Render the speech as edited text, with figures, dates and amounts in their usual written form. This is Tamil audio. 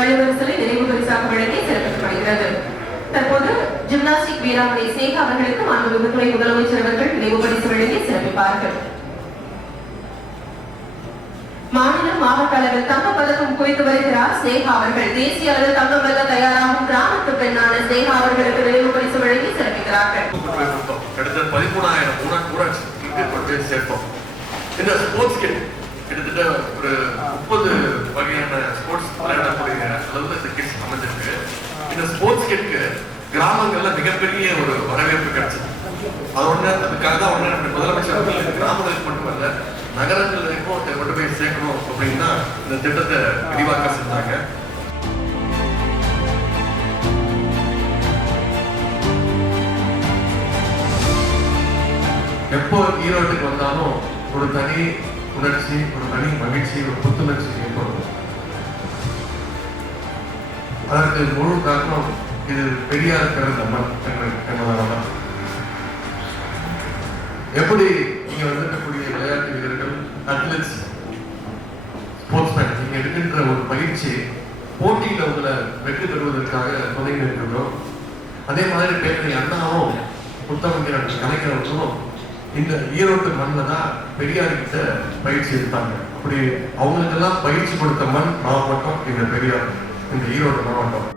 வள்ளுவர் சிலை நினைவு பரிசாக வழங்கி சிறப்பிக்கப்படுகிறது. தற்போது ஜிம்னாஸ்டிக் வீராங்கனை ஸ்னேகா அவர்களுக்கு மாண்புமிகு துணை முதலமைச்சர் அவர்கள் நினைவு பரிசு வழங்கி சிறப்பிப்பார்கள். மாநில மாவட்ட அளவில் தங்கப் பதக்கம் குவித்து வருகிறார் ஸ்னேகா அவர்கள். தேசிய அளவில் தங்கம் வெல்ல தயாராகும் கிராமத்து பெண்ணான ஸ்னேகா அவர்களுக்கு நினைவு பரிசு வழங்கி சிறப்பிக்கிறார்கள். கிட்டத்தட்ட 13,000 ஊராட்சி சேர்த்தோம். இந்த ஸ்போர்ட்ஸ் கிட் கிட்டத்தட்ட ஒரு 30 வகையான ஸ்போர்ட்ஸ் விளையாடக்கூடிய அளவுல இந்த கிட்ஸ் அமைஞ்சிருக்கு. இந்த ஸ்போர்ட்ஸ் கிட்க்கு கிராமங்கள்ல மிகப்பெரிய ஒரு வரவேற்பு கிடைச்சது. அதுக்காக தான் முதலமைச்சர் கிராமங்களுக்கு மட்டுமல்ல நகரங்களுக்கும் கொண்டு போய் சேர்க்கணும் அப்படின்னா இந்த திட்டத்தை விரிவாக்க செஞ்சாங்க. எப்போ ஈரோட்டுக்கு வந்தாலும் ஒரு தனி உணர்ச்சி, ஒரு தனி மகிழ்ச்சி, ஒரு புத்துணர்ச்சி ஏற்படும். அதற்கு முழு காரணம் இது பெரியார் பிறந்த மண் என்பதால்தான். எப்படி நீங்க வந்திருக்கக்கூடிய விளையாட்டு வீரர்கள், அத்லெட்ஸ், ஸ்போர்ட்ஸ்மேன், நீங்க எடுக்கின்ற ஒரு பயிற்சி போட்டியில உங்களை வெற்றி பெறுவதற்காக தொடங்கி இருக்கிறோம். அதே மாதிரி பேரணி அண்ணாவும் புத்தகங்கள் கலைஞர்களும் இந்த ஈரோட்டு மண்ணில் தான் பெரியார் கிட்ட பயிற்சி எடுத்தாங்க. அப்படி அவங்களுக்கெல்லாம் பயிற்சி கொடுத்த மண் மாவட்டம் இந்த பெரியார், இந்த ஈரோடு மாவட்டம்.